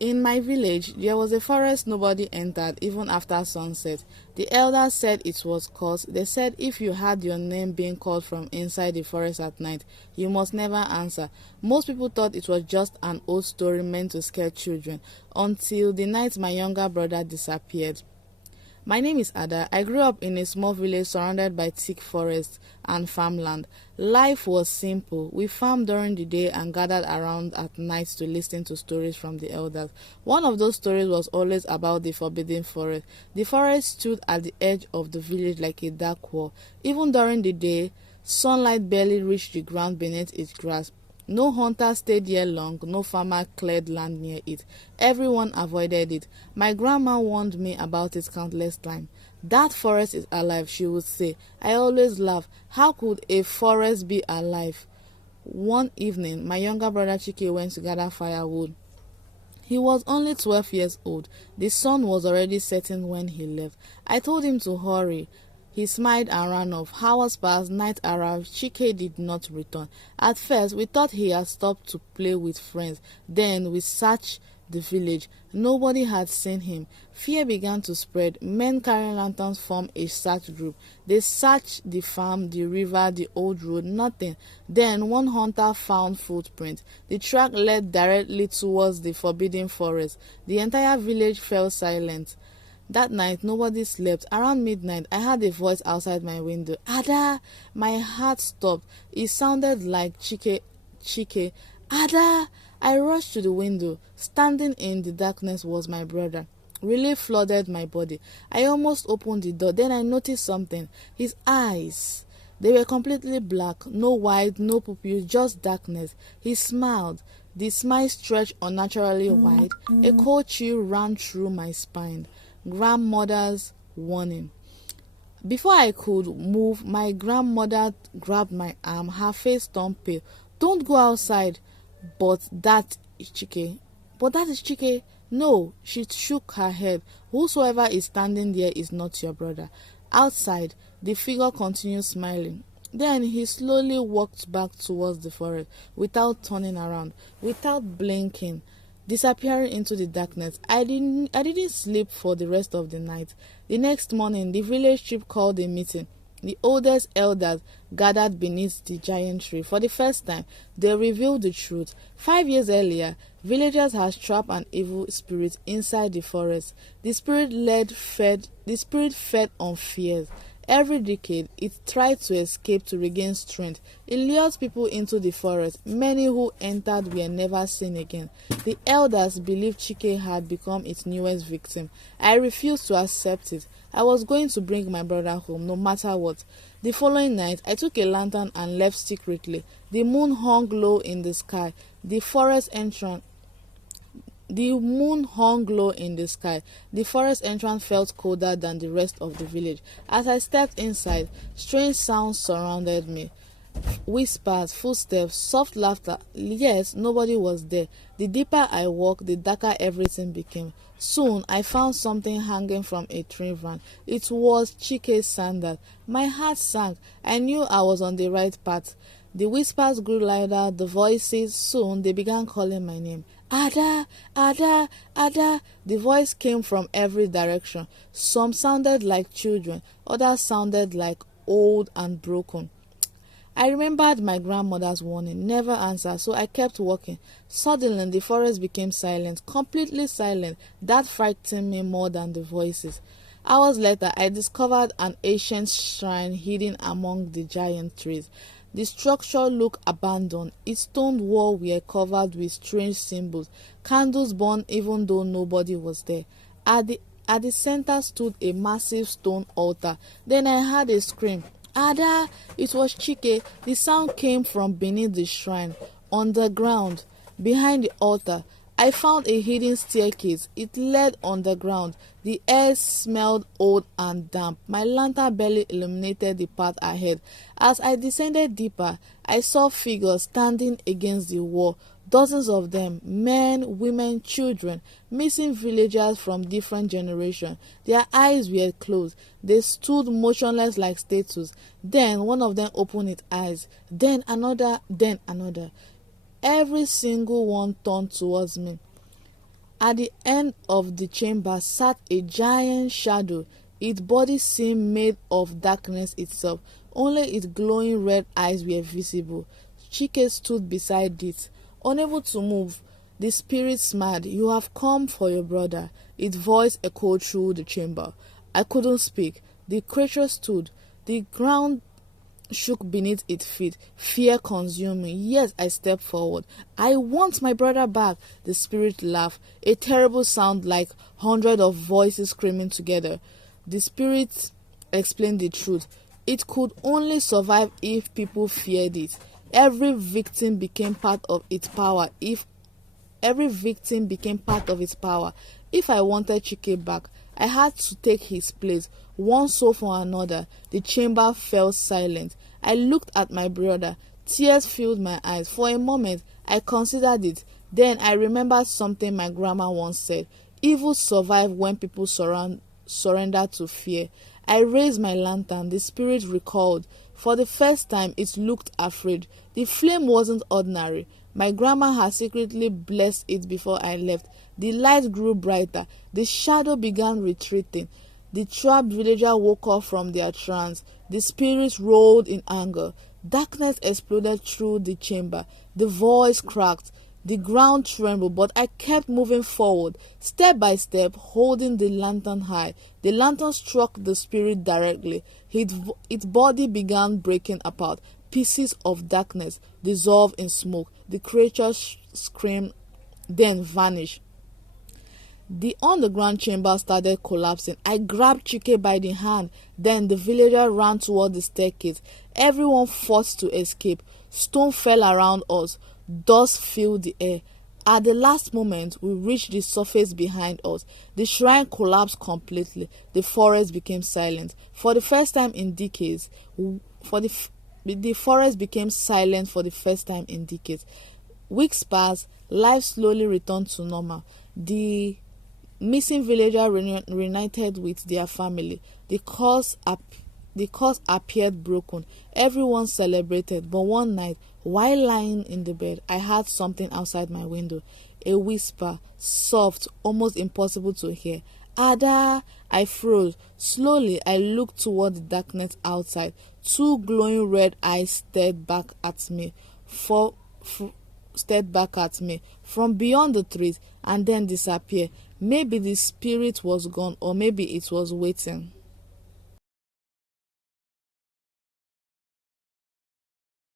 In my village, there was a forest nobody entered even after sunset. The elders said it was cursed. They said if you had your name being called from inside the forest at night, you must never answer. Most people thought it was just an old story meant to scare children, until the night my younger brother disappeared. My name is Ada. I grew up in a small village surrounded by thick forests and farmland. Life was simple. We farmed during the day and gathered around at night to listen to stories from the elders. One of those stories was always about the forbidden forest. The forest stood at the edge of the village like a dark wall. Even during the day, sunlight barely reached the ground beneath its grasp. No hunter stayed here long, no farmer cleared land near it. Everyone avoided it. My grandma warned me about it countless times. That forest is alive, she would say. I always laugh. How could a forest be alive? One evening, my younger brother Chike went to gather firewood. He was only 12 years old. The sun was already setting when he left. I told him to hurry. He smiled and ran off. Hours passed, night arrived. Chike did not return. At first, we thought he had stopped to play with friends. Then we searched the village. Nobody had seen him. Fear began to spread. Men carrying lanterns formed a search group. They searched the farm, the river, the old road. Nothing. Then one hunter found footprints. The track led directly towards the forbidden forest. The entire village fell silent. That night, nobody slept. Around midnight, I heard a voice outside my window. Ada! My heart stopped. It sounded like Chike. Ada! I rushed to the window. Standing in the darkness was my brother. Relief flooded my body. I almost opened the door. Then I noticed something. His eyes. They were completely black. No white, no pupils, just darkness. He smiled. The smile stretched unnaturally wide. A cold chill ran through my spine. Grandmother's warning. Before I could move, my grandmother grabbed my arm. Her face turned pale. Don't go outside. But that is Chike. No, she shook her head. Whosoever is standing there is not your brother. Outside, the figure continued smiling. Then he slowly walked back towards the forest without turning around, without blinking, disappearing into the darkness. I didn't sleep for the rest of the night. The next morning, the village chief called a meeting. The oldest elders gathered beneath the giant tree. For the first time, they revealed the truth. 5 years earlier, villagers had trapped an evil spirit inside the forest. The spirit fed on fears. Every decade, it tried to escape to regain strength. It lured people into the forest. Many who entered were never seen again. The elders believed Chike had become its newest victim. I refused to accept it. I was going to bring my brother home, no matter what. The following night, I took a lantern and left secretly. The moon hung low in the sky. The forest entrance felt colder than the rest of the village. As I stepped inside, strange sounds surrounded me. Whispers, footsteps, soft laughter. Yes, nobody was there. The deeper I walked, the darker everything became. Soon, I found something hanging from a tree branch. It was Chike's sandal. My heart sank. I knew I was on the right path. The whispers grew louder, the voices. Soon, they began calling my name. Ada, Ada, Ada. The voice came from every direction. Some sounded like children, others sounded like old and broken. I remembered my grandmother's warning, never answer, so I kept walking. Suddenly, the forest became silent, completely silent. That frightened me more than the voices. Hours later, I discovered an ancient shrine hidden among the giant trees. The structure looked abandoned. Its stone walls were covered with strange symbols. Candles burned even though nobody was there. At the center stood a massive stone altar. Then I heard a scream. Ada! It was Chike. The sound came from beneath the shrine. On the ground, behind the altar, I found a hidden staircase. It led underground. The air smelled old and damp. My lantern barely illuminated the path ahead. As I descended deeper, I saw figures standing against the wall. Dozens of them, men, women, children, missing villagers from different generations. Their eyes were closed. They stood motionless like statues. Then one of them opened its eyes. Then another, then another. Every single one turned towards me. At the end of the chamber sat a giant shadow. Its body seemed made of darkness itself. Only its glowing red eyes were visible. Chike stood beside it, unable to move. The spirit smiled. "You have come for your brother." Its voice echoed through the chamber. I couldn't speak. The creature stood. The ground shook beneath its feet. Fear consumed me. Yes, I stepped forward. "I want my brother back." The spirit laughed, a terrible sound like hundreds of voices screaming together. The spirit explained the truth. It could only survive if people feared it. Every victim became part of its power. If I wanted Chike back, I had to take his place, one soul for another. The chamber fell silent. I looked at my brother. Tears filled my eyes. For a moment, I considered it. Then I remembered something my grandma once said. Evil survive when people surrender to fear. I raised my lantern. The spirit recalled. For the first time, it looked afraid. The flame wasn't ordinary. My grandma had secretly blessed it before I left. The light grew brighter. The shadow began retreating. The trapped villager woke up from their trance. The spirits roared in anger. Darkness exploded through the chamber. The voice cracked. The ground trembled, but I kept moving forward, step by step, holding the lantern high. The lantern struck the spirit directly. Its body began breaking apart. Pieces of darkness dissolved in smoke. The creature screamed, then vanished. The underground chamber started collapsing. I grabbed Chike by the hand. Then the villager ran toward the staircase. Everyone fought to escape. Stone fell around us. Dust filled the air. At the last moment, we reached the surface behind us. The shrine collapsed completely. The forest became silent. For the first time in decades, the forest became silent for the first time in decades. Weeks passed. Life slowly returned to normal. The missing villager reunited with their family. The curse appeared broken. Everyone celebrated, but one night, while lying in the bed, I heard something outside my window. A whisper, soft, almost impossible to hear. "Ada!" I froze. Slowly, I looked toward the darkness outside. Two glowing red eyes stared back at me from beyond the trees and then disappeared. Maybe the spirit was gone, or maybe it was waiting.